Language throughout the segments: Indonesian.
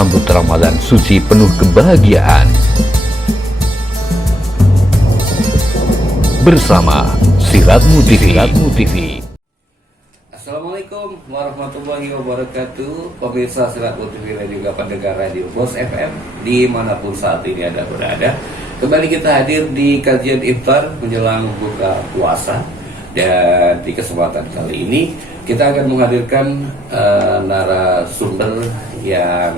sambut Ramadan suci penuh kebahagiaan. Bersama Siratmu TV. Assalamualaikum warahmatullahi wabarakatuh, pemirsa Siratmu TV dan juga pendengar radio Bos FM dimanapun saat ini Anda berada. Kembali kita hadir di kajian iftar menjelang buka puasa. Dan di kesempatan kali ini kita akan menghadirkan narasumber yang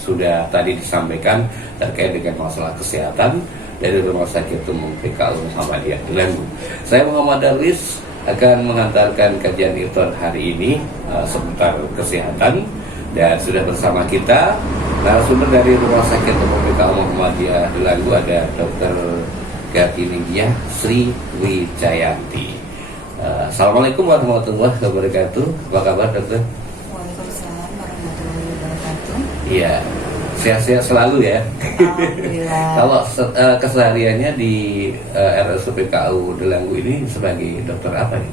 sudah tadi disampaikan terkait dengan masalah kesehatan dari Rumah Sakit Umum PKU Muhammadiyah Delanggu. Saya Muhammad Darwis akan mengantarkan kajian iftar hari ini seputar kesehatan, dan sudah bersama kita narasumber dari Rumah Sakit Umum PKU Muhammadiyah Delanggu, ada Dr. Gartininggih Sri Wijayanti. Assalamualaikum warahmatullahi wabarakatuh. Apa kabar, dokter? Waalaikumsalam warahmatullahi wabarakatuh. Iya, sehat-sehat selalu ya. Alhamdulillah. Kalau kesehariannya di RSUD PKU Delanggu ini sebagai dokter apa nih?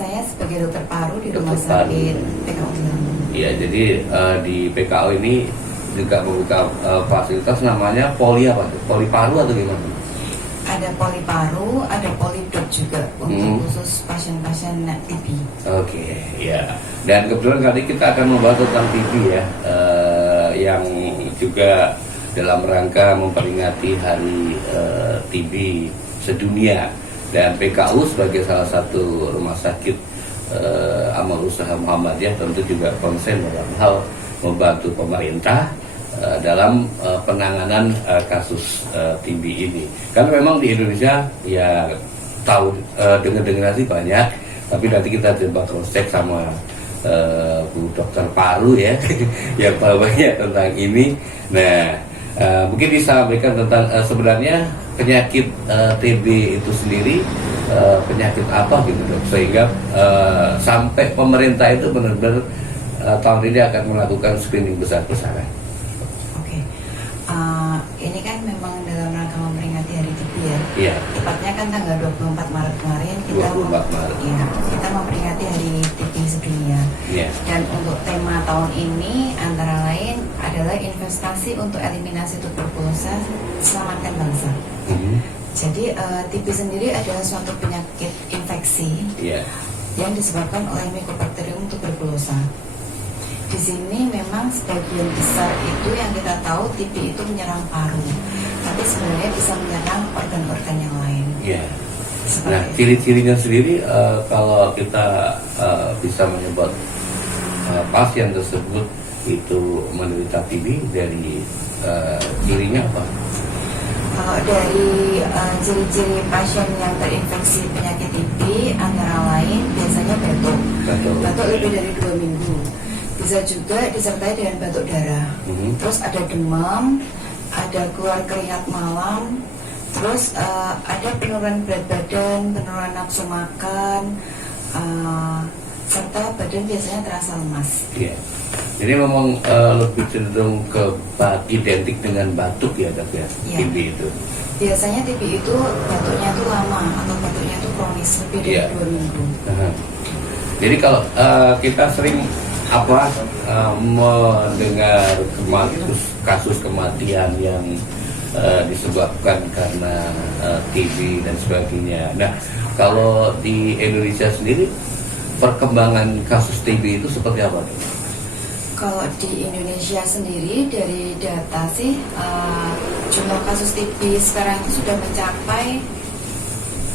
Saya sebagai dokter paru di Rumah Dokter paru. Sakit PKU Delanggu. Iya, jadi di PKU ini juga membuka fasilitas namanya poli apa? Poli paru atau gimana? Ada poli paru, ada polidok juga untuk khusus pasien-pasien TB. Oke, ya. Dan kebetulan kali kita akan membahas tentang TB ya, yang juga dalam rangka memperingati Hari TB sedunia, dan PKU sebagai salah satu rumah sakit amal usaha Muhammadiyah tentu juga konsen dalam hal membantu pemerintah dalam penanganan kasus TB ini. Karena memang di Indonesia ya tahu dengar sih banyak, tapi nanti kita coba cross check sama Bu Dokter Paru ya yang tahu banyak tentang ini. Nah, mungkin disampaikan tentang sebenarnya penyakit TB itu sendiri penyakit apa gitu dok, sehingga sampai pemerintah itu benar-benar tahun ini akan melakukan screening besar-besaran. Ini kan memang dalam rangka memperingati Hari TB ya. Iya. Tepatnya kan tanggal 24 Maret kemarin kita 24 Maret. Iya, kita memperingati Hari TB sedunia. Iya. Dan untuk tema tahun ini antara lain adalah investasi untuk eliminasi tuberkulosa, selamatkan bangsa. Jadi TB sendiri adalah suatu penyakit infeksi yang disebabkan oleh Mycobacterium tuberculosa. Di sini memang sebagian besar itu yang kita tahu TB itu menyerang paru, tapi sebenarnya bisa menyerang organ-organ yang lain. Iya. Nah, ciri-cirinya sendiri kalau kita bisa menyebut pasien tersebut itu menderita TB dari cirinya apa? Kalau dari ciri-ciri pasien yang terinfeksi penyakit TB antara lain biasanya batuk lebih dari 2 minggu. Bisa juga disertai dengan batuk darah. Terus ada demam, ada keluar keringat malam, terus ada penurunan berat badan, penurunan nafsu makan, serta badan biasanya terasa lemas. Iya. Jadi memang lebih cenderung ke identik dengan batuk ya dok ya, TB itu. Biasanya TB itu batuknya itu lama atau batuknya itu kronis lebih dari 2 minggu. Jadi kalau kita sering mendengar kasus kematian yang disebabkan karena TB dan sebagainya. Nah, kalau di Indonesia sendiri perkembangan kasus TB itu seperti apa? Kalau di Indonesia sendiri dari data sih jumlah kasus TB sekarang itu sudah mencapai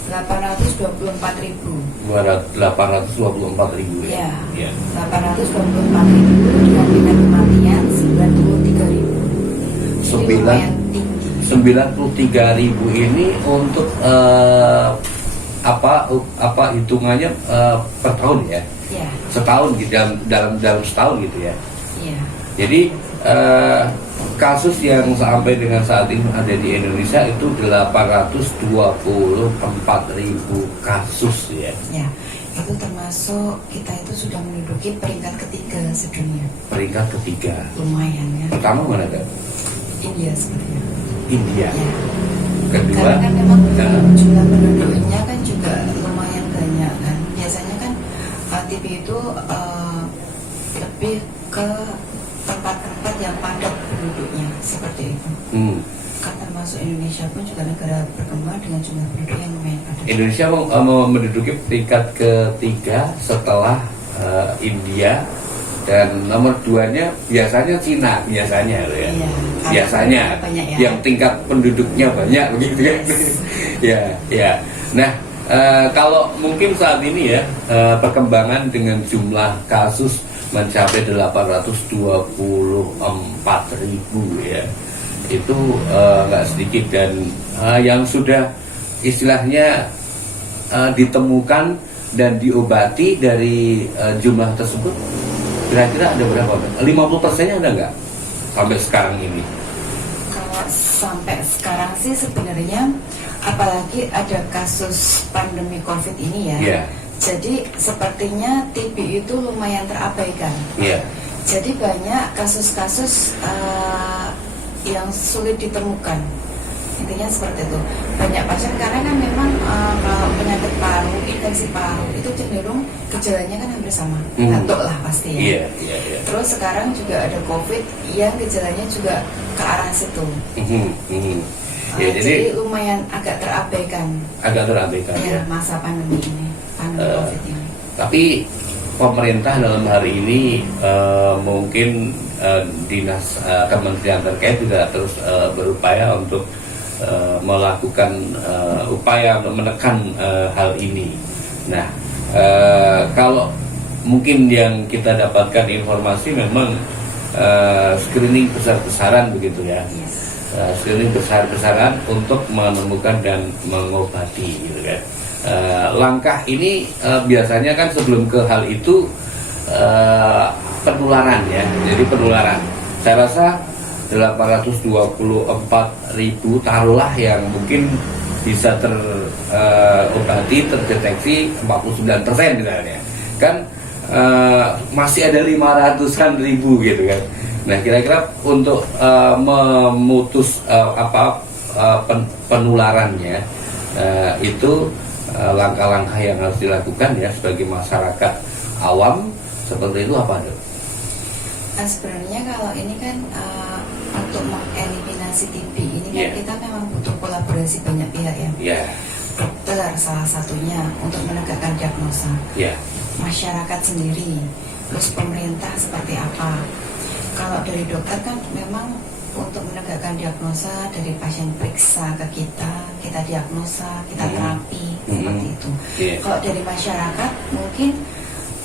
824.000. 824.000 ya. Ya. 824.000 dengan tingkat kematian 93.000. Jadi lumayan tinggi. 93.000 ini untuk apa hitungannya per tahun ya? Ya. Setahun gitu, dalam setahun gitu ya. Iya. Jadi kasus yang sampai dengan saat ini ada di Indonesia itu 824.000 kasus ya. Ya, itu termasuk kita itu sudah menduduki peringkat ketiga sedunia. Peringkat ketiga. Lumayan ya. Pertama mana kan? India sebenarnya. India. Ya. Kedua. Karena kan memang jumlah penduduknya kan juga lumayan banyak kan. Biasanya kan TB itu lebih ke tempat-tempat yang padat penduduknya seperti itu. Kan termasuk Indonesia pun juga negara berkembang dengan jumlah penduduk yang lumayan padat. Indonesia menduduki peringkat ketiga setelah India, dan nomor 2-nya biasanya Cina biasanya loh ya. Iya, Biasanya banyak ya. yang tingkat penduduknya banyak begitu ya. Ya, ya. Nah, kalau mungkin saat ini ya perkembangan dengan jumlah kasus mencapai 824.000 ya. Itu nggak sedikit, dan yang sudah istilahnya ditemukan dan diobati dari jumlah tersebut kira-kira ada berapa? 50%-nya ada nggak sampai sekarang ini? Kalau sampai sekarang sih sebenarnya, apalagi ada kasus pandemi COVID ini ya. Iya. Jadi sepertinya TB itu lumayan terabaikan. Iya. Jadi banyak kasus-kasus yang sulit ditemukan. Intinya seperti itu. Banyak pasien karena kan memang kalau penyakit paru, infeksi paru itu cenderung gejalanya kan hampir sama, batuk lah pasti ya. Iya, iya, iya. Terus sekarang juga ada COVID yang gejalanya juga ke arah situ. Ya, Jadi lumayan agak terabaikan. Agak terabaikan ya. Masa pandemi ini, pandemi COVID ini. Tapi pemerintah dalam hari ini mungkin dinas kementerian terkait juga terus berupaya untuk melakukan upaya untuk menekan hal ini. Nah, kalau mungkin yang kita dapatkan informasi memang screening besar-besaran begitu ya. Yes. Screening besar-besaran untuk menemukan dan mengobati gitu kan. Langkah ini biasanya kan sebelum ke hal itu penularan ya. Jadi penularan. Saya rasa 824.000 taruhlah yang mungkin bisa terobati, terdeteksi 49% misalnya. Kan masih ada 500-an ribu gitu kan. Nah, kira-kira untuk memutus penularannya itu langkah-langkah yang harus dilakukan ya sebagai masyarakat awam seperti itu apa, Dok? Sebenarnya kalau ini kan untuk mengeliminasi TB ini kan kita memang butuh kolaborasi banyak pihak ya. Dokter salah satunya untuk menegakkan diagnosa. Masyarakat sendiri, terus pemerintah seperti apa. Kalau dari dokter kan memang untuk menegakkan diagnosa, dari pasien periksa ke kita diagnosa, kita terapi seperti itu. Kalau dari masyarakat mungkin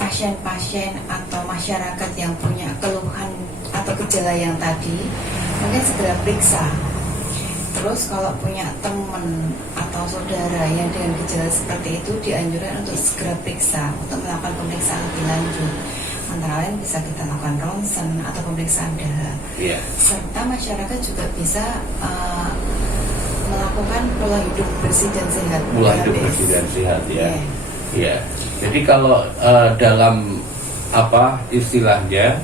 pasien-pasien atau masyarakat yang punya keluhan atau gejala yang tadi mungkin segera periksa. Terus kalau punya teman atau saudara yang dengan gejala seperti itu dianjurkan untuk segera periksa, untuk melakukan pemeriksaan lebih lanjut. Antara lain bisa kita lakukan ronsen atau pemeriksaan darah. Serta masyarakat juga bisa melakukan pola hidup bersih dan sehat. Pola hidup bersih dan sehat ya. Jadi kalau dalam istilahnya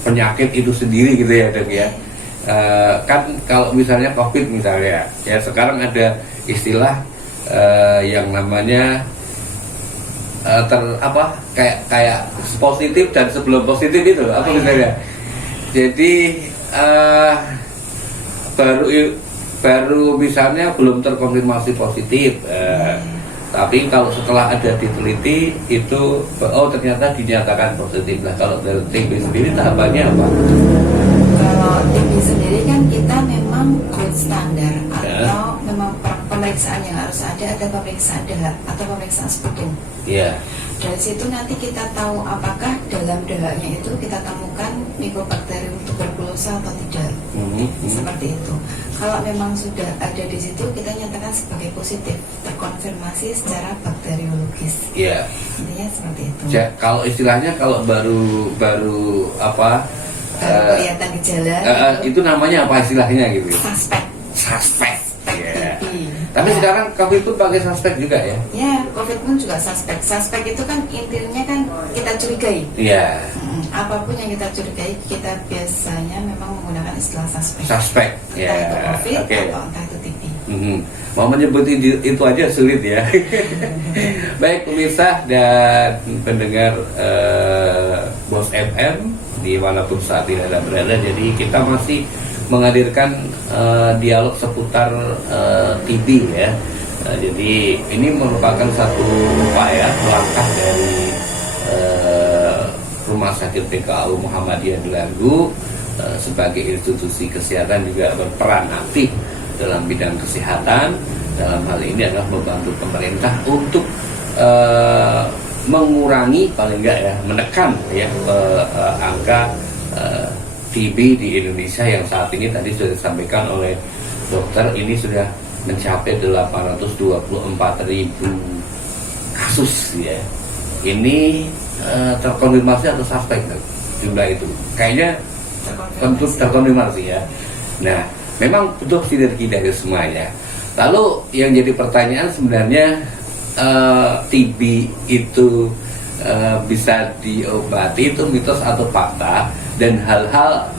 penyakit itu sendiri gitu ya, Dok ya. Kan kalau misalnya COVID misalnya, ya sekarang ada istilah yang namanya kayak positif dan sebelum positif itu apa misalnya. Jadi baru misalnya belum terkonfirmasi positif, tapi kalau setelah ada diteliti itu ternyata dinyatakan positif. Nah, kalau dari TB sendiri tahapannya apa? Kalau TB sendiri kan kita memang gold standar atau memang pemeriksaan yang harus ada pemeriksaan darah atau pemeriksaan sputum. Dari situ nanti kita tahu apakah dalam darahnya itu kita temukan Mycobacterium tuberculosis atau tidak. Seperti itu. Kalau memang sudah ada di situ, kita nyatakan sebagai positif, terkonfirmasi secara bakteriologis. Intinya seperti itu. Kalau istilahnya kalau baru kelihatan gejala itu namanya apa istilahnya gitu? Suspek. Tapi sekarang COVID pun pakai suspek juga ya? COVID pun juga suspek. Suspek itu kan intinya kan kita curigai. Apapun yang kita curigai, kita biasanya memang menggunakan istilah suspek. Entah itu COVID atau entah itu TB. Mau menyebut itu aja sulit ya. Baik pemirsa dan pendengar Bos FM dimanapun saat ini Anda berada. Jadi kita masih menghadirkan dialog seputar TB ya. Jadi ini merupakan satu upaya langkah dari Rumah Sakit PKAU Muhammadiyah Delanggu sebagai institusi kesehatan juga berperan aktif dalam bidang kesehatan. Dalam hal ini adalah membantu pemerintah untuk mengurangi, paling enggak ya, menekan ya angka TB di Indonesia yang saat ini tadi sudah disampaikan oleh dokter, ini sudah mencapai 824.000 kasus ya. Ini terkonfirmasi atau suspek jumlah itu? Kayaknya tentu terkonfirmasi ya. Nah, memang butuh sinergi dari semuanya. Lalu yang jadi pertanyaan sebenarnya TB itu bisa diobati, itu mitos atau fakta, dan hal-hal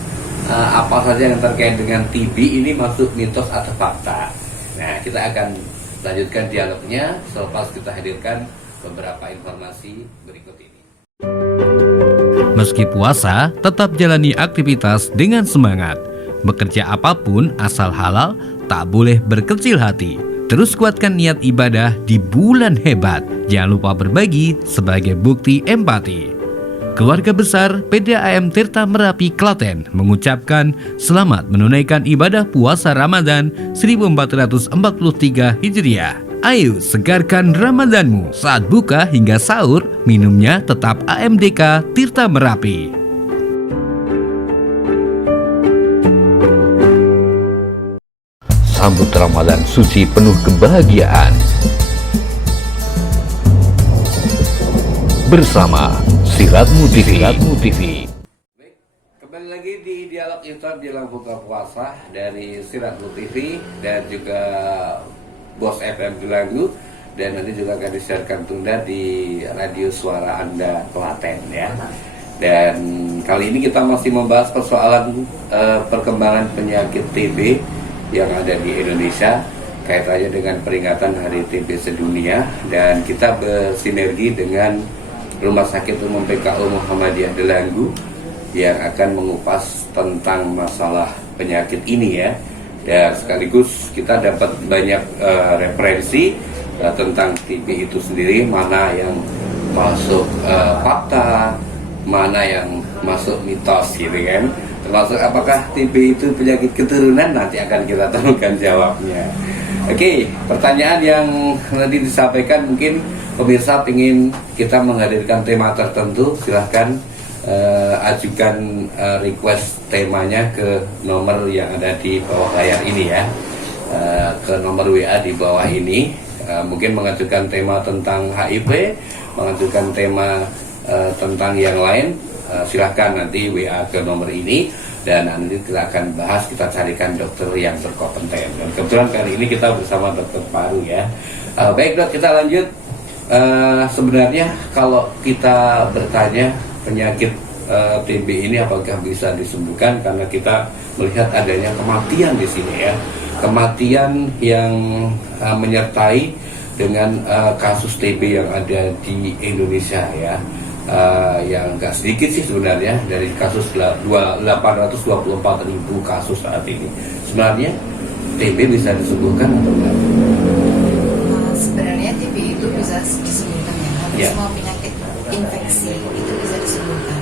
apa saja yang terkait dengan TB ini masuk mitos atau fakta. Nah, kita akan lanjutkan dialognya selepas kita hadirkan beberapa informasi berikut ini. Meski puasa, tetap jalani aktivitas dengan semangat. Bekerja apapun asal halal, tak boleh berkecil hati. Terus kuatkan niat ibadah di bulan hebat. Jangan lupa berbagi sebagai bukti empati. Keluarga besar PDAM Tirta Merapi Klaten mengucapkan selamat menunaikan ibadah puasa Ramadan 1443 Hijriah. Ayo segarkan Ramadanmu saat buka hingga sahur, minumnya tetap AMDK Tirta Merapi. Sambut Ramadan suci penuh kebahagiaan bersama Siratmu TV. Baik, kembali lagi di dialog Iftar jelang buka puasa dari Siratmu TV dan juga Bos FM Delanggu, dan nanti juga akan disiarkan tunda di radio suara Anda Klaten ya. Dan kali ini kita masih membahas persoalan perkembangan penyakit TB yang ada di Indonesia kaitannya dengan peringatan Hari TB Sedunia, dan kita bersinergi dengan Rumah Sakit Umum PKAU Muhammadiyah Delanggu yang akan mengupas tentang masalah penyakit ini ya. Dan sekaligus kita dapat banyak referensi tentang TB itu sendiri, mana yang masuk fakta, mana yang masuk mitos gitu kan. Termasuk apakah TB itu penyakit keturunan, nanti akan kita temukan jawabnya. Oke, pertanyaan yang nanti disampaikan, mungkin pemirsa ingin kita menghadirkan tema tertentu, silahkan ajukan request temanya ke nomor yang ada di bawah layar ini ya, ke nomor WA di bawah ini. Mungkin mengajukan tema tentang HIV, mengajukan tema tentang yang lain, silahkan nanti WA ke nomor ini, dan nanti kita akan bahas, kita carikan dokter yang berkompeten. Dan kebetulan kali ini kita bersama dokter Paru ya. Baik dok, kita lanjut. Sebenarnya kalau kita bertanya penyakit TB ini apakah bisa disembuhkan, karena kita melihat adanya kematian di sini ya, kematian yang menyertai dengan kasus TB yang ada di Indonesia ya. Yang nggak sedikit sih sebenarnya, dari kasus 824.000 kasus saat ini. Sebenarnya TB bisa disembuhkan atau enggak? Sebenarnya TB itu bisa disembuhkan ya. Hampir Ya. semua penyakit infeksi itu bisa disembuhkan.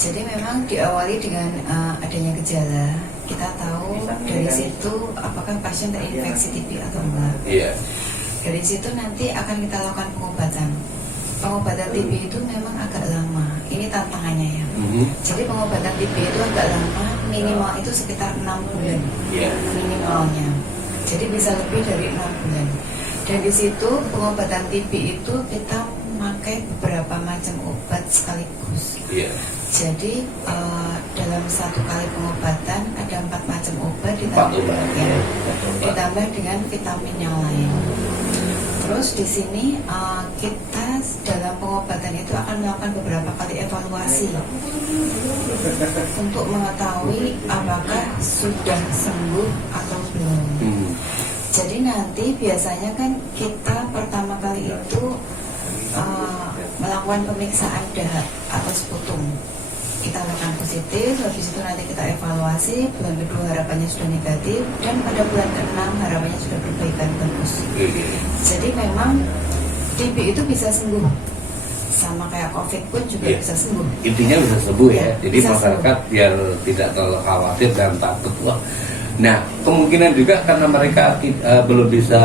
Jadi memang diawali dengan adanya gejala. Kita tahu dari situ apakah pasien terinfeksi TB atau enggak. Iya. Dari situ nanti akan kita lakukan pengobatan. Pengobatan TB itu memang agak lama. Ini tantangannya ya. Jadi pengobatan TB itu agak lama, minimal itu sekitar 6 bulan. Iya. Minimalnya. Jadi bisa lebih dari 6 bulan. Dan di situ pengobatan TB itu kita memakai beberapa macam obat sekaligus. Iya. Jadi dalam satu kali pengobatan ada 4 macam obat Empat ditambah, obat. ya, Obat. ditambah dengan vitamin yang lain. Terus di sini kita dalam pengobatan itu akan melakukan beberapa kali evaluasi untuk mengetahui apakah sudah sembuh atau belum. Jadi nanti biasanya kan kita pertama kali itu melakukan pemeriksaan dahak atau sputum. Kita lakukan positif, habis itu nanti kita evaluasi, bulan kedua harapannya sudah negatif, dan pada bulan ke-6 harapannya sudah perbaikan bagus. Jadi memang TB itu bisa sembuh, sama kayak COVID pun juga bisa sembuh. Intinya bisa sembuh ya. Jadi bisa masyarakat sembuh. biar tidak terlalu khawatir dan takut. Wah. Nah, kemungkinan juga karena mereka belum bisa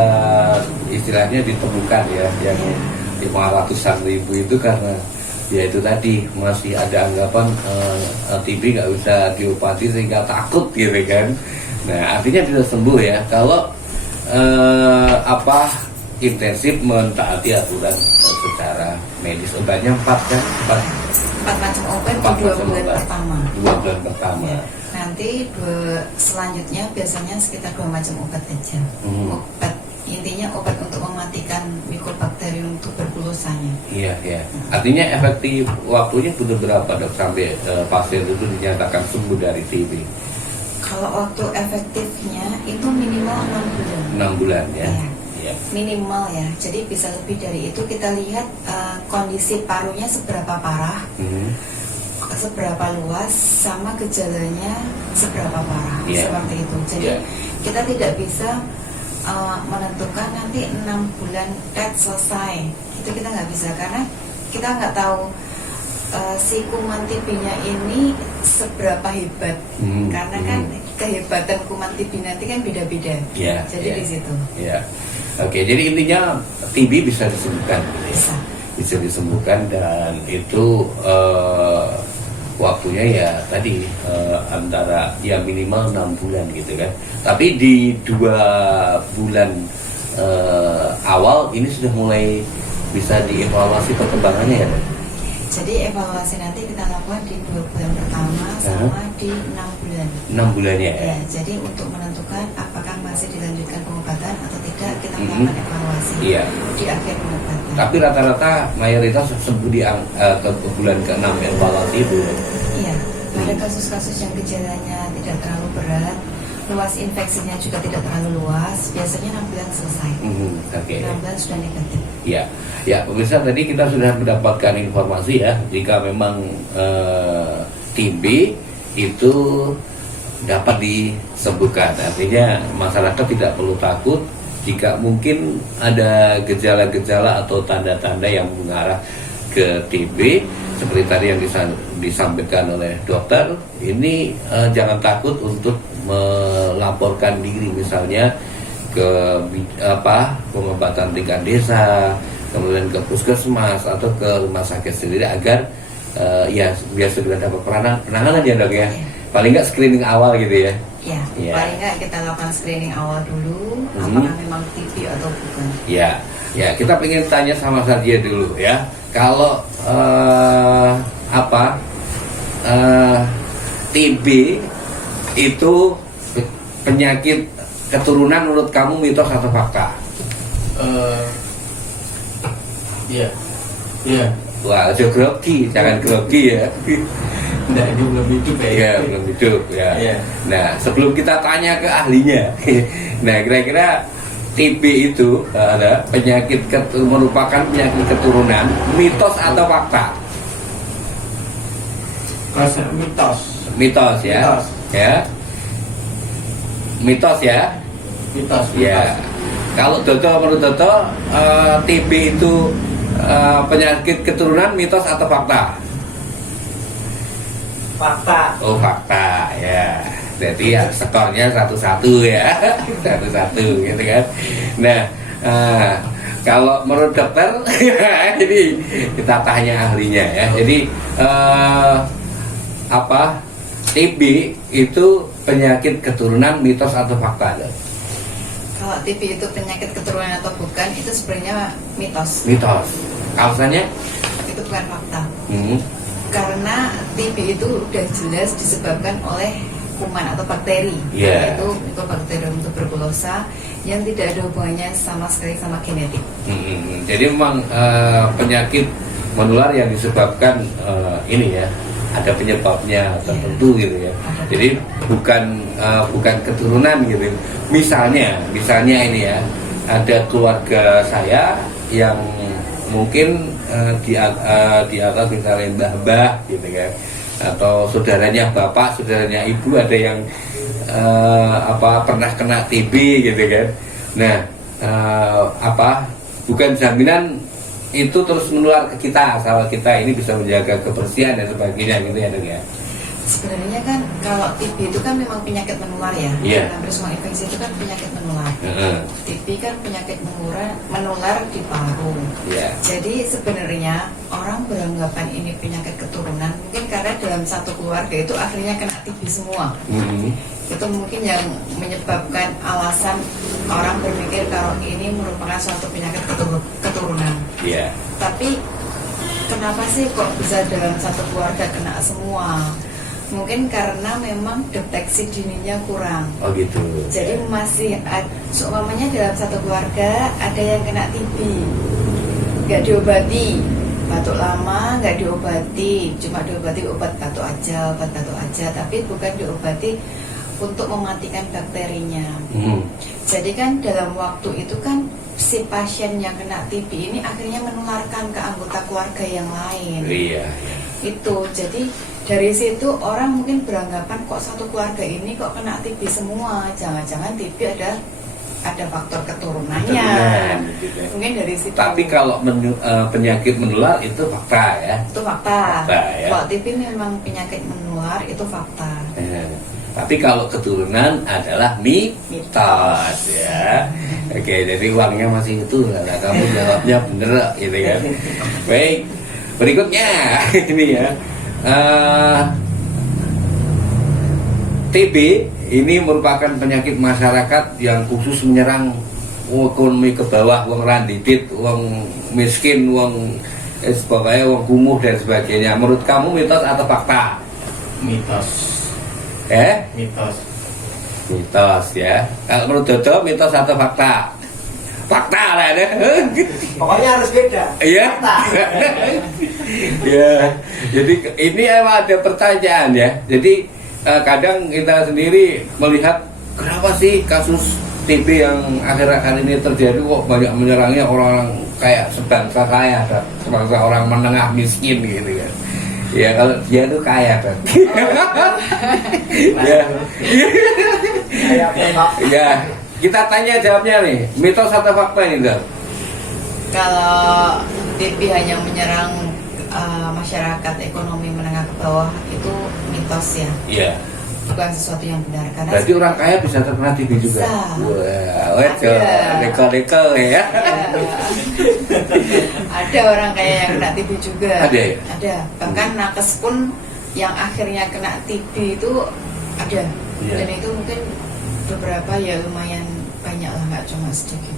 istilahnya ditemukan ya, yang 500-an ribu itu karena ya itu tadi masih ada anggapan TB nggak bisa diobati sehingga takut gitu kan. Nah, artinya bisa sembuh ya kalau intensif mentaati aturan secara medis. Obatnya 4 kan? 4 macam obat di 2 bulan pertama. 2 bulan pertama. Ya. Nanti selanjutnya biasanya sekitar 2 macam obat aja. Obat intinya obat untuk mematikan Mycobacterium tuberculosanya. Iya, iya. Artinya efektif waktunya butuh berapa dok sampai pasien itu dinyatakan sembuh dari TB? Kalau waktu efektifnya itu minimal 6 bulan. 6 bulan ya. Iya. Minimal ya. Jadi bisa lebih dari itu. Kita lihat kondisi parunya seberapa parah, seberapa luas, sama gejalanya seberapa parah. Seperti itu. Jadi kita tidak bisa menentukan nanti 6 bulan selesai. Itu kita nggak bisa karena kita nggak tahu si kuman TB-nya ini seberapa hebat. Karena kan kehebatan kuman TB nanti kan beda-beda. Jadi di situ. Oke, jadi intinya TB bisa disembuhkan. Bisa disembuhkan dan itu waktunya ya tadi antara ya minimal 6 bulan gitu kan. Tapi di 2 bulan awal ini sudah mulai bisa dievaluasi perkembangannya ya. Jadi evaluasi nanti kita lakukan di 2 bulan pertama sama di 6 bulan. 6 bulannya ya. Jadi untuk menentukan apakah masih dilanjutkan pengobatan atau tidak, kita melakukan evaluasi di akhir pengobatan. Tapi rata-rata mayoritas sembuh di bulan ke-6 evaluasi itu. Iya, ada kasus-kasus yang gejalanya tidak terlalu berat, luas infeksinya juga tidak terlalu luas, biasanya 6 bulan selesai. 6 bulan sudah negatif. Ya, pemirsa, tadi kita sudah mendapatkan informasi ya, jika memang TB itu dapat disembuhkan. Artinya masyarakat tidak perlu takut jika mungkin ada gejala-gejala atau tanda-tanda yang mengarah ke TB seperti tadi yang disampaikan oleh dokter. Ini jangan takut untuk melaporkan diri misalnya ke pengobatan tingkat desa, kemudian ke puskesmas atau ke rumah sakit sendiri agar biar segera dapat penanganan ya dok ya. Paling nggak screening awal gitu ya. Paling nggak kita lakukan screening awal dulu, apakah memang TB atau bukan. Ya, kita pengen tanya sama Sadia dulu ya. Kalau TB itu penyakit keturunan menurut kamu mitos atau fakta? Iya. Wah, grogi, jangan grogi ya. Nah, ini belum hidup ya. Iya, belum hidup ya. Nah, sebelum kita tanya ke ahlinya, nah kira-kira TB itu ada penyakit merupakan penyakit keturunan, mitos atau fakta? Mitos. Mitos ya. Mitos. Ya. Mitos ya. Mitos. Ya. Kalau menurut Dodo, TB itu penyakit keturunan, mitos atau fakta? Fakta. Oh, fakta ya. Jadi ya skornya 1-1 ya. 1-1 gitu kan. Nah, kalau menurut dokter ini kita tanya ahlinya ya. Jadi TB itu penyakit keturunan, mitos atau fakta? Kalau TB itu penyakit keturunan atau bukan, itu sebenarnya mitos. Mitos. Alasannya? Itu bukan fakta. Karena TB itu udah jelas disebabkan oleh kuman atau bakteri, yaitu Mycobacterium tuberculosa, yang tidak ada hubungannya sama sekali sama genetik. Jadi memang penyakit menular yang disebabkan ini ya, ada penyebabnya tertentu gitu ya. Jadi bukan keturunan gitu. Misalnya ini ya, ada keluarga saya yang mungkin di atas misalnya mbah-mbah gitu kan, atau saudaranya bapak, saudaranya ibu ada yang pernah kena TB gitu kan. Nah, bukan jaminan itu terus menular ke kita, asal kita ini bisa menjaga kebersihan dan sebagainya gitu ya, Dok ya. Sebenarnya kan kalau TB itu kan memang penyakit menular ya. Iya. Hampir semua infeksi itu kan penyakit menular. TB kan penyakit menular di paru. Iya. Jadi sebenarnya orang beranggapan ini penyakit keturunan mungkin karena dalam satu keluarga itu akhirnya kena TB semua. Itu mungkin yang menyebabkan alasan orang berpikir kalau ini merupakan suatu penyakit keturunan. Iya. Tapi kenapa sih kok bisa dalam satu keluarga kena semua? Mungkin karena memang deteksi dininya kurang. Oh gitu. Jadi masih seumpamanya dalam satu keluarga ada yang kena TB, nggak diobati, batuk lama nggak diobati, cuma diobati obat batuk aja, tapi bukan diobati untuk mematikan bakterinya. Jadi kan dalam waktu itu kan si pasien yang kena TB ini akhirnya menularkan ke anggota keluarga yang lain. Iya. Itu jadi dari situ orang mungkin beranggapan kok satu keluarga ini kok kena TB semua, jangan-jangan TB ada faktor keturunannya. Mungkin dari situ. Tapi kalau penyakit menular itu fakta ya. Itu fakta. Ya. Kalau TB memang penyakit menular itu fakta. Tapi kalau keturunan adalah mitos ya. Oke, jadi uangnya masih itu. Nah, kamu jawabnya bener gitu kan. Baik, berikutnya ini ya. TB ini merupakan penyakit masyarakat yang khusus menyerang ekonomi ke bawah, wong randidit, wong miskin, wong pokoknya wong kumuh dan sebagainya. Menurut kamu mitos atau fakta? Mitos. Mitos ya. Kalau menurut Dodo mitos atau fakta? Fakta lah deh. Pokoknya harus beda. Iya. Ya. Jadi ini emang ada pertanyaan ya. Jadi kadang kita sendiri melihat kenapa sih kasus TB yang akhir-akhir ini terjadi kok banyak menyerangnya orang kayak sebangsa kaya, sebangsa orang menengah miskin gitu kan. Ya kalau dia tuh kaya kan. Ya, kita tanya jawabnya nih, mitos atau fakta ini Dok? Kalau TB hanya menyerang masyarakat ekonomi menengah ke bawah itu mitos ya. Iya. Bukan sesuatu yang benar karena Berarti orang kaya bisa terkena TB juga. Bisa. Wah, neko-neko ya. Ada orang kaya yang kena TB juga. Ada ya? Ada. Bahkan nakes pun yang akhirnya kena TB itu ada. Iya. Dan itu mungkin beberapa ya lumayan banyak lah, nggak cuma sedikit.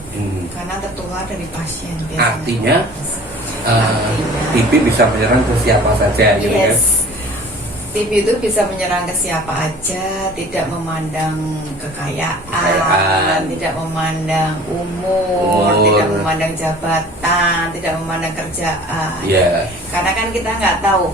Karena tertular dari pasien biasanya. Artinya TB bisa menyerang ke siapa saja gitu kan? TB itu bisa menyerang ke siapa aja, tidak memandang kekayaan, tidak memandang umur, tidak memandang jabatan, tidak memandang kerjaan. Yeah. Karena kan kita nggak tahu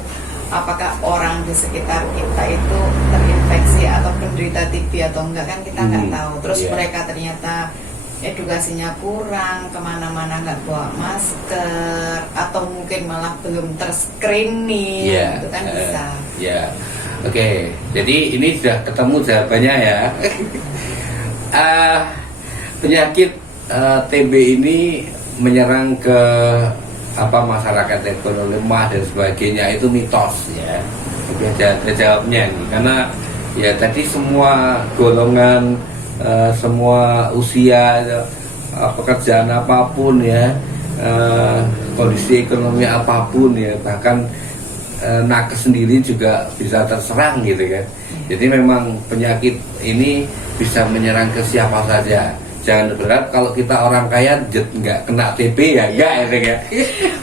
apakah orang di sekitar kita itu terinfeksi atau penderita TB atau enggak, kan kita nggak tahu. Terus mereka ternyata edukasinya kurang, kemana-mana nggak bawa masker, atau mungkin malah belum terscreening, itu kan bisa. Oke, jadi ini sudah ketemu jawabannya ya. Penyakit TB ini menyerang ke masyarakat ekonomi lemah dan sebagainya, itu mitos ya. Ada jawabnya nih, karena ya tadi semua golongan, semua usia, pekerjaan apapun ya, kondisi ekonomi apapun ya, bahkan nakes sendiri juga bisa terserang gitu kan. Jadi memang penyakit ini bisa menyerang ke siapa saja. Jangan berharap kalau kita orang kaya nggak kena TB ya, enggak ya.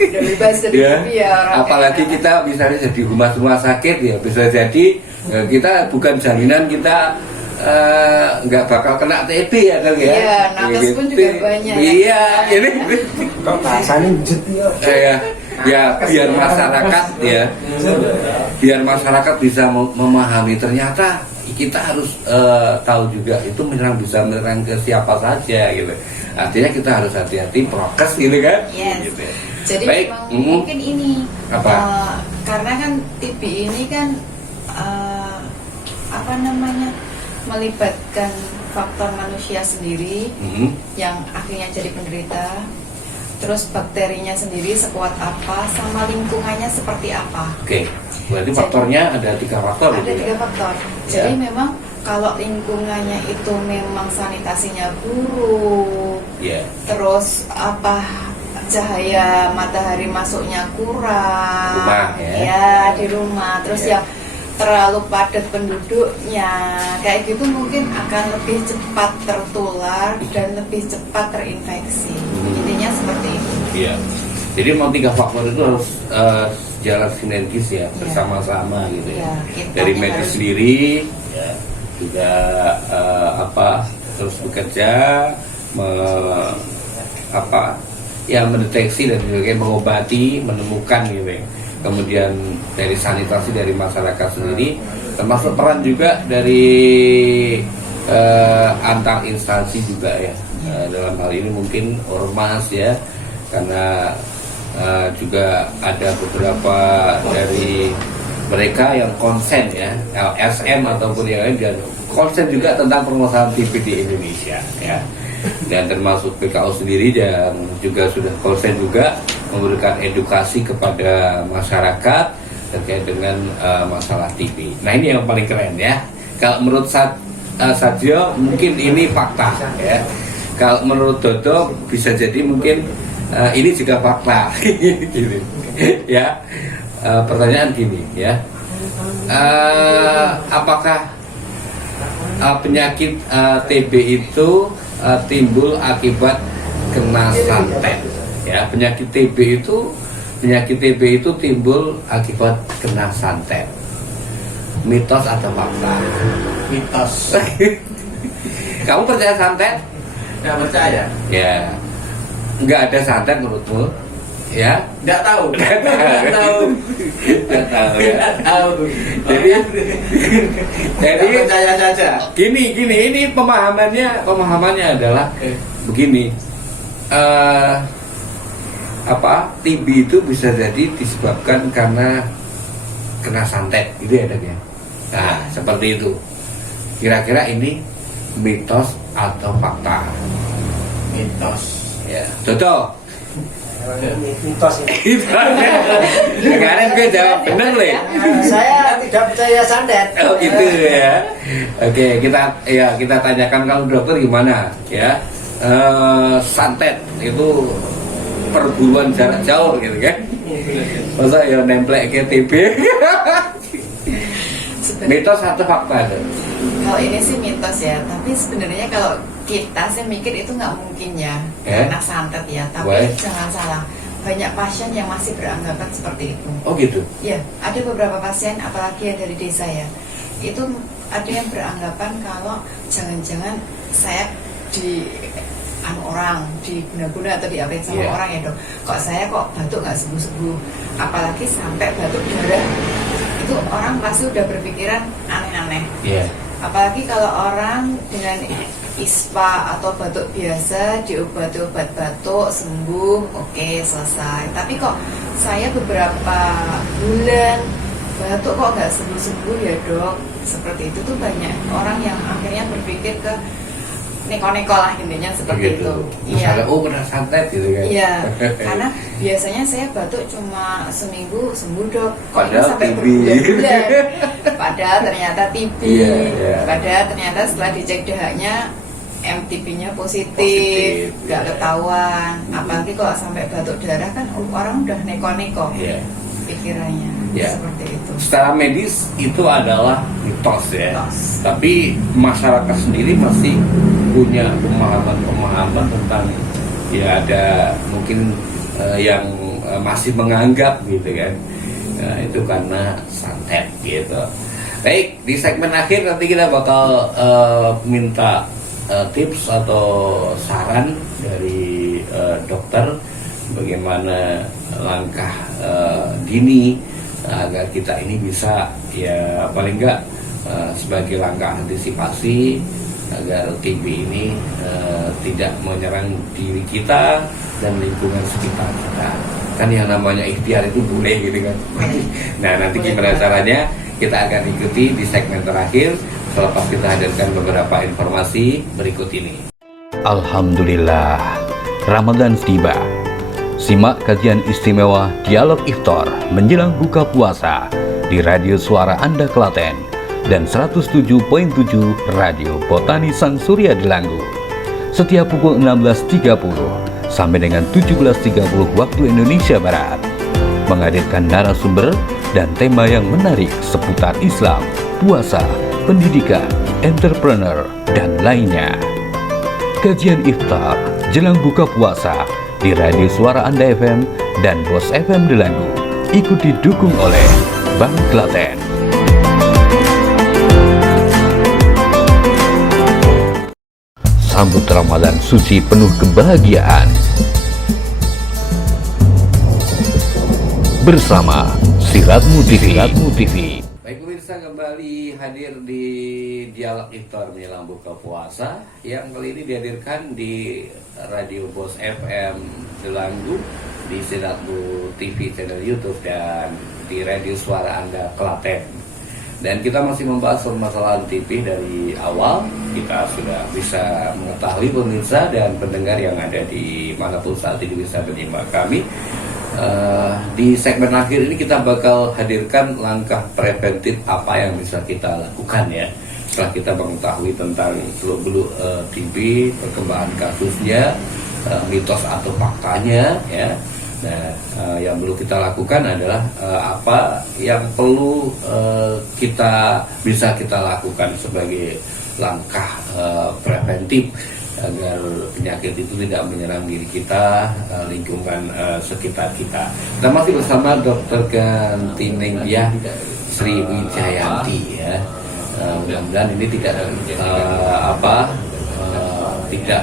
Udah bebas dari TB ya orang apalagi kaya. kita misalnya jadi rumah sakit ya, bisa jadi kita bukan jaminan kita nggak bakal kena TB ya kan ya. Iya, nakes pun juga banyak. Iya, ini Kok bahasanya jut ya biar masyarakat bisa memahami, ternyata kita harus tahu juga itu bisa menyerang ke siapa saja gitu. Artinya kita harus hati-hati prokes gitu kan. Yes. Gitu. Jadi Baik. memang mungkin ini Apa? karena kan TB ini kan apa namanya melibatkan faktor manusia sendiri yang akhirnya jadi penderita. Terus bakterinya sendiri sekuat apa, sama lingkungannya seperti apa. Oke, berarti faktornya ada 3 faktor. Ada gitu ya? 3 faktor. Jadi memang kalau lingkungannya itu memang sanitasinya buruk, terus apa cahaya matahari masuknya kurang, Rumah, ya? ya di rumah, terus yang terlalu padat penduduknya, kayak gitu mungkin akan lebih cepat tertular dan lebih cepat terinfeksi. Intinya seperti itu. Iya. Jadi memang 3 faktor itu harus jalan sinergis ya, bersama-sama gitu ya. Dari medis sendiri, juga terus bekerja, mendeteksi dan juga mengobati, menemukan gitu ya. Kemudian dari sanitasi dari masyarakat sendiri, termasuk peran juga dari antar instansi juga ya. Dalam hal ini mungkin ormas ya, karena juga ada beberapa dari mereka yang konsen ya, LSM ataupun yang lain, dan konsen juga tentang permasalahan TB di Indonesia ya. Dan termasuk PKU sendiri yang juga sudah konsen juga memberikan edukasi kepada masyarakat terkait dengan masalah TB. Nah ini yang paling keren ya. Kalau menurut Sadio mungkin ini fakta ya. Kalau menurut Dodo bisa jadi mungkin ini juga fakta. Gini. Ya. Pertanyaan gini ya. Apakah penyakit TB itu timbul akibat kena santet? Ya, penyakit TB itu timbul akibat kena santet. Mitos atau fakta? Mitos. Kamu percaya santet? Nggak percaya? Ya. Nggak ada santet menurutmu? Ya? Nggak tahu. Nggak tahu. Nggak tahu ya. Nggak tahu. Jadi percaya saja. Gini, ini pemahamannya adalah begini. TB itu bisa jadi disebabkan karena kena santet, gitu ya dok ya. Nah seperti itu. Kira-kira ini mitos atau fakta? Mitos. Ya, Dodo. Mitos ini. Sekarang gue jawab bener loh. Saya tidak percaya santet. Oh gitu ya. Oke, kita tanyakan kalau dokter gimana ya. Santet itu perburuan jarak jauh gitu kan. Masa ya nemplek ke TB. Mitos atau fakta itu? Kalau ini sih mitos ya, tapi sebenarnya kalau kita sih mikir itu nggak mungkin ya karena santet ya. Tapi jangan salah, banyak pasien yang masih beranggapan seperti itu. Oh gitu? Ya, ada beberapa pasien, apalagi yang dari desa ya, itu ada yang beranggapan kalau jangan-jangan saya di orang diguna-guna atau diapain sama orang ya dok. Kok saya kok batuk nggak sembuh-sembuh, apalagi sampai batuk darah, itu orang pasti udah berpikiran aneh-aneh. Apalagi kalau orang dengan ISPA atau batuk biasa diobati obat batuk sembuh, oke, selesai. Tapi kok saya beberapa bulan batuk kok nggak sembuh-sembuh ya dok, seperti itu tuh banyak orang yang akhirnya berpikir ke neko-neko lah, intinya seperti itu. Misalnya, kena santet gitu kan? Iya, karena biasanya saya batuk cuma seminggu sembuh dok. Kok ini Padahal sampai TB. berbulan-bulan? Padahal ternyata TB. Padahal ternyata setelah dicek dahaknya MTB-nya positif, nggak ketahuan. Apalagi kalau sampai batuk darah kan orang udah neko-neko pikirannya. Seperti itu. Secara medis itu adalah mitos ya. Mitos. Tapi masyarakat sendiri masih punya pemahaman tentang ya, ada mungkin yang masih menganggap gitu kan. Nah, itu karena santet gitu. Baik, di segmen akhir nanti kita bakal minta tips atau saran dari dokter bagaimana langkah dini agar kita ini bisa ya paling enggak sebagai langkah antisipasi agar TB ini tidak menyerang diri kita dan lingkungan sekitar kita. Kan yang namanya ikhtiar itu boleh gitu kan. Nah, nanti gimana caranya kita akan ikuti di segmen terakhir selepas kita hadirkan beberapa informasi berikut ini. Alhamdulillah, Ramadan tiba. Simak kajian istimewa Dialog Iftar menjelang buka puasa di Radio Suara Anda Klaten dan 107.7 Radio Botani Sang Surya Delanggu setiap pukul 16.30 sampai dengan 17.30 waktu Indonesia Barat, menghadirkan narasumber dan tema yang menarik seputar Islam, puasa, pendidikan, entrepreneur, dan lainnya. Kajian Iftar jelang buka puasa di Radio Suara Anda FM dan Bos FM Delanggu, ikut didukung oleh Bank Klaten. Sambut Ramadan suci penuh kebahagiaan bersama Siratmu TV. Baik pemirsa, kembali hadir di Dialog Iftar menjelang buka puasa yang kali ini dihadirkan di Radio Bos FM Delanggu, di Siratmu TV channel YouTube, dan di Radio Suara Anda Klaten. Dan kita masih membahas permasalahan TV dari awal. Kita sudah bisa mengetahui pemirsa dan pendengar yang ada di manapun saat ini bisa menyimak kami. Di segmen akhir ini kita bakal hadirkan langkah preventif apa yang bisa kita lakukan ya, setelah kita mengetahui tentang seluk-beluk TB, perkembangan kasusnya, mitos atau faktanya ya. Nah, yang perlu kita lakukan adalah apa yang perlu bisa kita lakukan sebagai langkah preventif agar penyakit itu tidak menyerang diri kita, lingkungan sekitar kita. Kita masih bersama Dr. Gantinenggia Sri Wijayanti ya. Mudah-mudahan ini tidak tidak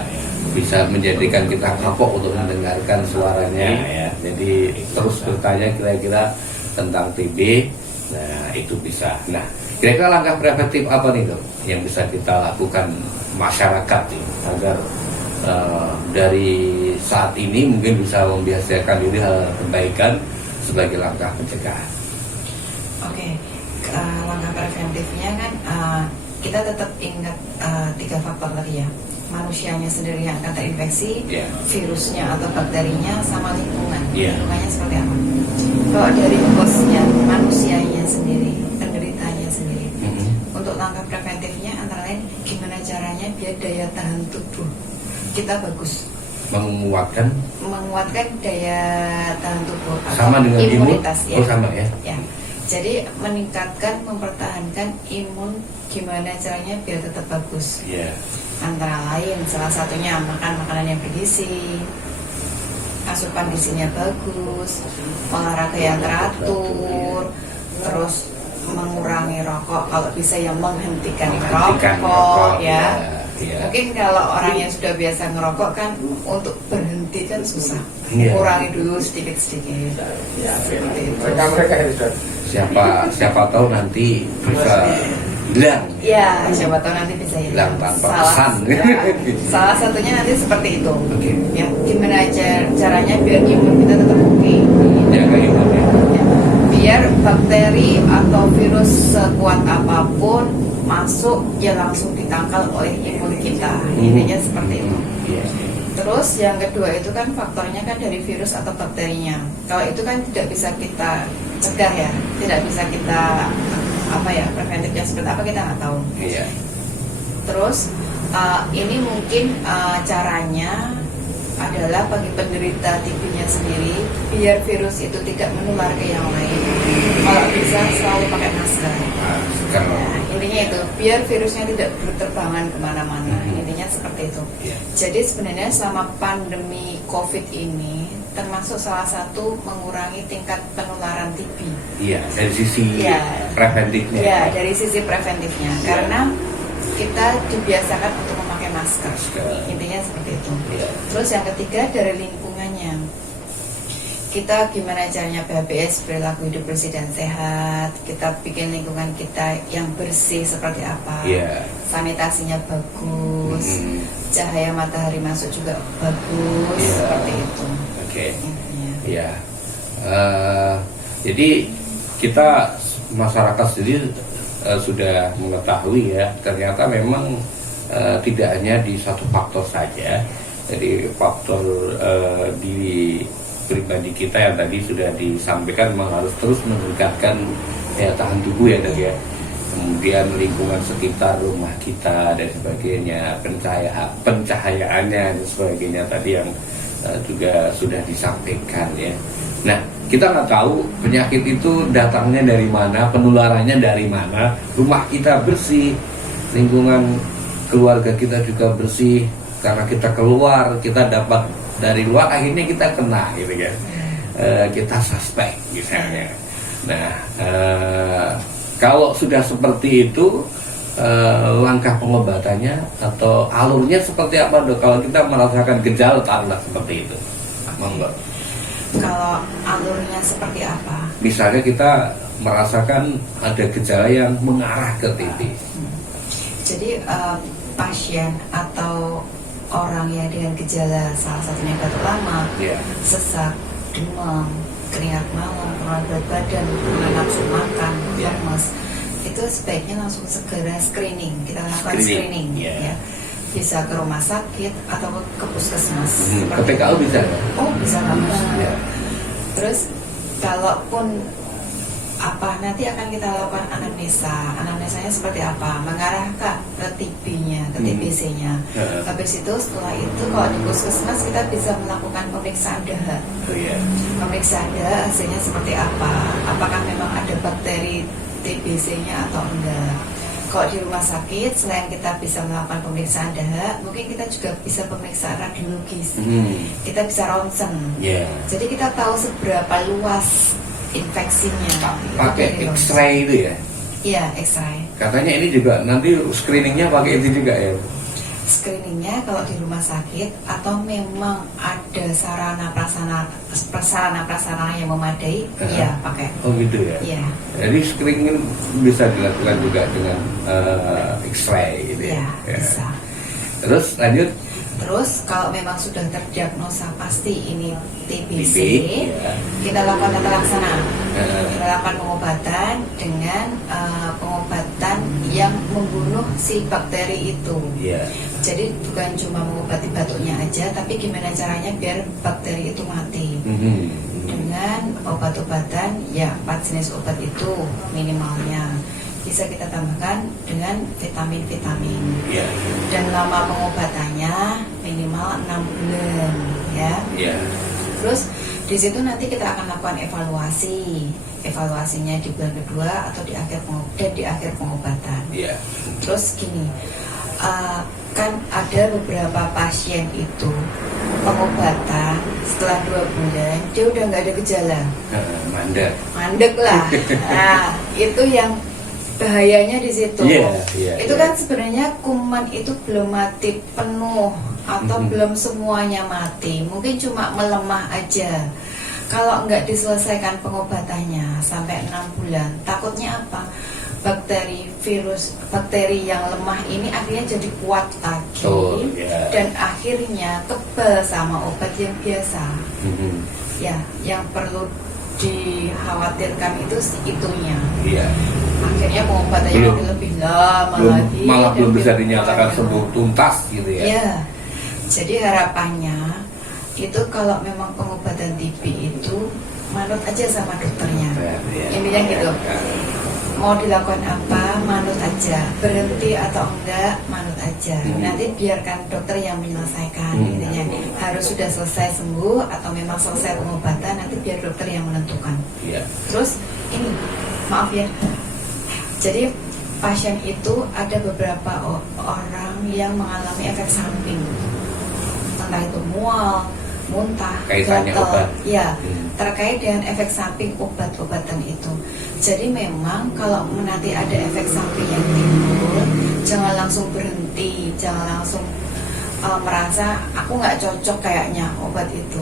bisa menjadikan kita kapok untuk mendengarkan suaranya ya. Jadi terus bertanya kira-kira tentang TB. Nah, itu bisa. Nah, kira-kira langkah preventif apa nih dok yang bisa kita lakukan masyarakat nih, agar dari saat ini mungkin bisa membiasakan diri hal kebaikan sebagai langkah pencegahan. Oke, langkah preventifnya kan kita tetap ingat 3 faktor tadi ya. Manusianya sendiri yang akan terinfeksi, virusnya atau bakterinya, sama lingkungan. Lingkungannya seperti apa? Kalau dari hostnya, manusianya sendiri, penderitanya sendiri. Untuk langkah preventifnya antara lain gimana caranya biar daya tahan tubuh kita bagus. Menguatkan Daya tahan tubuh sama dengan imunitas imun? Sama ya. Jadi meningkatkan, mempertahankan imun, gimana caranya biar tetap bagus. Antara lain salah satunya makan makanan yang bergizi, asupan gizinya bagus, olahraga yang teratur, terus mengurangi rokok, kalau bisa yang menghentikan rokok ya. Mungkin kalau orang yang sudah biasa ngerokok kan untuk berhenti kan susah, kurangi dulu sedikit-sedikit. Siapa tahu nanti bisa hilang. Ya, siapa tahu nanti bisa hilang tanpa pesan. Salah satunya nanti seperti itu. Ya, gimana caranya biar imun kita tetap oke. Jaga imun ya. Biar bakteri atau virus sekuat apapun masuk ya langsung ditangkal oleh imun kita. Intinya seperti itu. Terus yang kedua itu kan faktornya kan dari virus atau bakterinya. Kalau itu kan tidak bisa kita cegah ya, tidak bisa kita preventifnya seperti apa kita nggak tahu. Terus ini mungkin caranya adalah bagi penderita TB-nya sendiri biar virus itu tidak menular ke yang lain. Kalau bisa selalu pakai masker. Intinya itu biar virusnya tidak berterbangan kemana-mana. Intinya seperti itu. Jadi sebenarnya selama pandemi COVID ini termasuk salah satu mengurangi tingkat penularan TB. Dari sisi preventifnya. Dari sisi preventifnya. Karena kita dibiasakan untuk memakai masker. Intinya seperti itu. Terus yang ketiga dari lingkungannya. Kita gimana caranya PHBS, perilaku hidup bersih dan sehat. Kita bikin lingkungan kita yang bersih seperti apa. Sanitasinya bagus. Cahaya matahari masuk juga bagus. Seperti itu. Jadi kita masyarakat sendiri sudah mengetahui ya, ternyata memang tidak hanya di satu faktor saja. Jadi faktor di pribadi kita yang tadi sudah disampaikan memang harus terus meningkatkan daya tahan tubuh ya dok ya. Kemudian lingkungan sekitar rumah kita dan sebagainya, pencahayaannya dan sebagainya tadi yang juga sudah disampaikan ya. Nah, kita nggak tahu penyakit itu datangnya dari mana, penularannya dari mana. Rumah kita bersih, lingkungan keluarga kita juga bersih. Karena kita keluar, kita dapat dari luar, akhirnya kita kena gitu kan. Kita suspek misalnya. Nah, kalau sudah seperti itu, langkah pengobatannya atau alurnya seperti apa dok? Kalau kita merasakan gejala taruhlah seperti itu, monggo. Kalau alurnya seperti apa? Misalnya kita merasakan ada gejala yang mengarah ke TB. Jadi pasien atau orang yang dengan gejala salah satunya batuk lama, sesak, demam, keringat malam, penurunan berat badan, penurunan nafsu makan, lemes, itu sebaiknya langsung segera screening. Kita lakukan screening ya. Bisa ke rumah sakit atau ke puskesmas. Ke PKU bisa ya? Oh bisa banget. Terus kalaupun nanti akan kita lakukan anamnesa. Anamnesanya seperti apa? Mengarah ke TB-nya, ke TBC-nya. Habis itu setelah itu kalau di puskesmas kita bisa melakukan pemeriksaan dahak. Pemeriksaan dahak hasilnya seperti apa? Apakah memang ada bakteri TBC-nya atau enggak? Kalau di rumah sakit, selain kita bisa melakukan pemeriksaan dahak, mungkin kita juga bisa pemeriksaan radiologis. Kita bisa ronsen. Jadi kita tahu seberapa luas infeksinya. Pakai X-ray itu ya? Iya, X-ray. Katanya ini juga nanti screeningnya pakai itu juga ya? Screeningnya kalau di rumah sakit atau memang ada sarana prasarana yang memadai, iya pakai. Oh gitu ya? Iya. Jadi screening bisa dilakukan juga dengan X-ray gitu ya? Iya, bisa. Terus lanjut? Terus kalau memang sudah terdiagnosa pasti ini TBC, kita lakukan tata laksana. Kita lakukan pengobatan dengan pengobatan yang membunuh si bakteri itu. Jadi bukan cuma mengobati batuknya aja, tapi gimana caranya biar bakteri itu mati. Dengan obat-obatan, ya 4 jenis obat itu minimalnya. Bisa kita tambahkan dengan vitamin-vitamin. Dan lama pengobatannya minimal 6 bulan ya. Terus di situ nanti kita akan lakukan evaluasi. Evaluasinya di bulan kedua atau di akhir pengobatan. Terus gini, kan ada beberapa pasien itu pengobatan setelah 2 bulan dia udah nggak ada gejala. Mandek lah. Nah, itu yang bahayanya di situ. Itu kan sebenarnya kuman itu belum mati penuh atau belum semuanya mati, mungkin cuma melemah aja. Kalau nggak diselesaikan pengobatannya sampai 6 bulan, takutnya apa? Bakteri yang lemah ini akhirnya jadi kuat lagi, dan akhirnya kebal sama obat yang biasa. Ya, yang perlu dikhawatirkan itu itunya. Akhirnya pengobatannya lebih lama lagi, malah belum bisa dinyatakan sembuh tuntas gitu ya. Jadi harapannya itu kalau memang pengobatan TB itu manut aja sama dokternya. Intinya gitu. Mau dilakukan apa, manut aja. Berhenti atau enggak, manut aja. Nanti biarkan dokter yang menyelesaikan. Intinya harus sudah selesai sembuh atau memang selesai pengobatan, nanti biar dokter yang menentukan. Terus ini, maaf ya. Jadi pasien itu ada beberapa orang yang mengalami efek samping, entah itu mual, muntah, gatal, terkait dengan efek samping obat-obatan itu. Jadi memang kalau nanti ada efek samping yang timbul, jangan langsung berhenti, jangan langsung merasa aku nggak cocok kayaknya obat itu.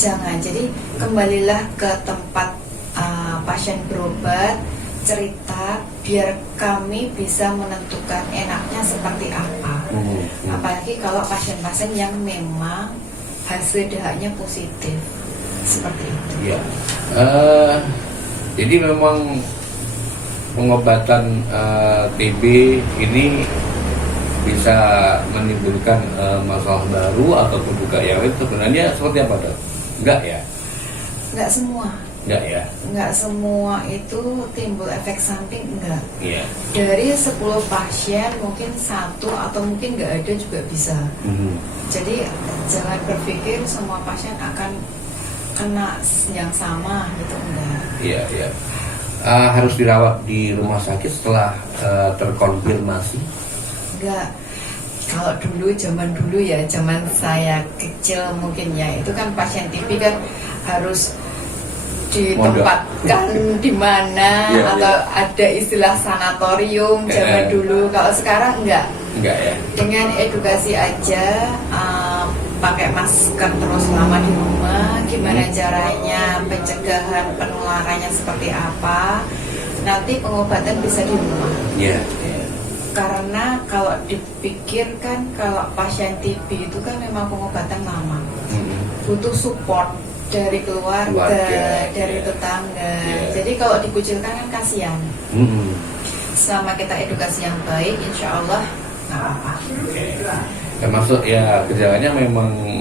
Jangan. Jadi kembalilah ke tempat pasien berobat, cerita biar kami bisa menentukan enaknya seperti apa. Apalagi kalau pasien-pasien yang memang hasil dahaknya positif seperti itu. Jadi memang pengobatan TB ini bisa menimbulkan masalah baru ataupun juga yang lain. Sebenarnya seperti apa, Dok? Enggak ya? Nggak semua. Enggak ya? Nggak semua itu timbul efek samping, enggak. Iya. Dari 10 pasien mungkin 1 atau mungkin nggak ada juga bisa. Jadi jangan berpikir semua pasien akan kena yang sama gitu, enggak. Iya, iya. Harus dirawat di rumah sakit setelah terkonfirmasi? Enggak. Kalau dulu, zaman dulu ya, zaman saya kecil mungkin ya, itu kan pasien TB kan harus ditempatkan di mana atau ada istilah sanatorium zaman dulu. Kalau sekarang enggak ya. Dengan edukasi aja, pakai masker terus lama di rumah, gimana caranya pencegahan penularannya seperti apa, nanti pengobatan bisa di rumah. Karena kalau dipikirkan, kalau pasien TB itu kan memang pengobatan lama, butuh support dari keluarga, dari tetangga. Jadi kalau dikucilkan kan kasihan. Selama kita edukasi yang baik, insya Allah nggak apa-apa. Termasuk ya gejalanya memang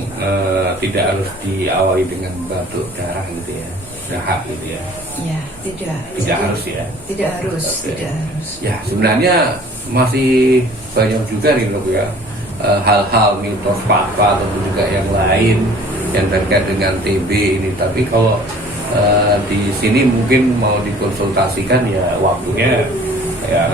tidak harus diawali dengan batuk darah gitu ya, dahak gitu ya. Iya, tidak. Tidak harus ya. Tidak harus, tidak harus. Ya sebenarnya masih banyak juga nih Dok ya, hal-hal mitos apa ataupun juga yang lain yang terkait dengan TB ini. Tapi kalau di sini mungkin mau dikonsultasikan ya waktunya ya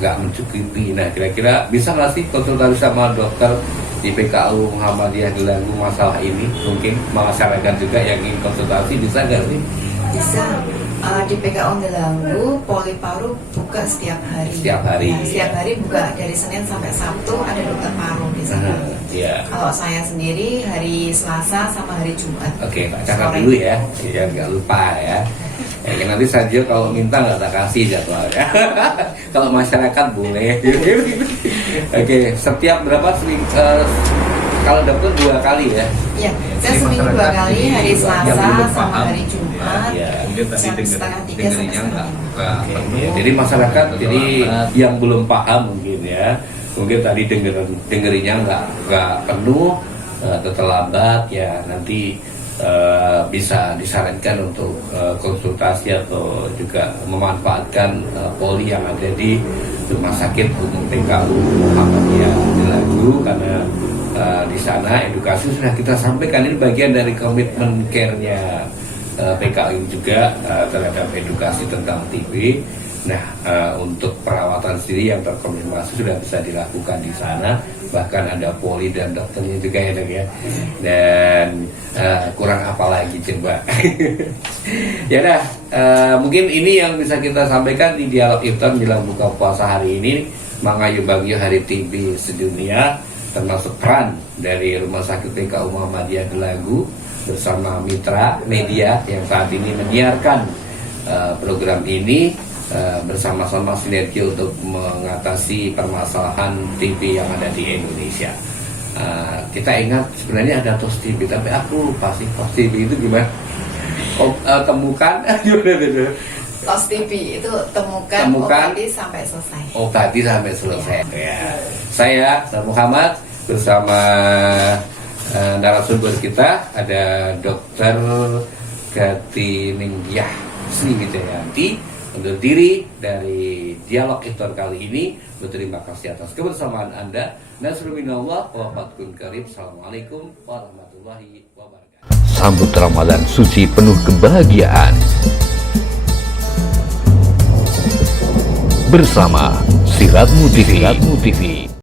nggak mencukupi. Nah kira-kira bisa nggak sih konsultasi sama dokter di PKU Muhammadiyah Delanggu masalah ini? Mungkin masyarakat juga yang ingin konsultasi bisa nggak sih? Bisa. Di PKU Delanggu Poli Paru buka setiap hari. Setiap hari. Nah, setiap hari buka dari Senin sampai Sabtu, ada dokter paru di sana. Kalau saya sendiri hari Selasa sama hari Jumat. Oke, Pak catat dulu ya, jangan nggak lupa ya. Ya nanti saja kalau minta nggak tak kasih jadwalnya. Kalau masyarakat boleh. Oke, setiap berapa kalau dokter 2 kali ya? Iya, saya seminggu 2 kali, hari Selasa sama hari Jumat. Jam setengah 3 sampai setengah 5. Jadi masyarakat, jadi yang belum paham mungkin ya, mungkin tadi dengerinnya nggak penuh, terlambat ya nanti bisa disarankan untuk konsultasi atau juga memanfaatkan poli yang ada di Rumah Sakit Umum PKU Muhammadiyah Delanggu, karena di sana edukasi sudah kita sampaikan. Ini bagian dari komitmen care-nya PKU juga terhadap edukasi tentang TB. Nah, untuk perawatan sendiri yang terkonfirmasi sudah bisa dilakukan di sana, bahkan ada poli dan dokternya juga ya Dok ya. Dan kurang apa lagi coba. Ya dah, mungkin ini yang bisa kita sampaikan di dialog iftar menjelang buka puasa hari ini, mengayu bagi Hari TB Sedunia, termasuk peran dari Rumah Sakit PKU Muhammadiyah Delanggu bersama mitra media yang saat ini menyiarkan program ini bersama-sama sinergi untuk mengatasi permasalahan TB yang ada di Indonesia. Kita ingat sebenarnya ada tos TB, tapi aku lupa sih tos TB itu gimana? Temukan gimana? Tos TB itu temukan obati sampai selesai. Obati sampai selesai. Ya. Saya Muhammad bersama narasumber kita ada Dr. Gatininggyah Sri Wijayanti. Undur diri dari dialog iftar kali ini. Berterima kasih atas kebersamaan Anda. Nasrullah wa fatkun karib. Assalamualaikum warahmatullahi wabarakatuh. Sambut Ramadan suci penuh kebahagiaan bersama Siratmu TV.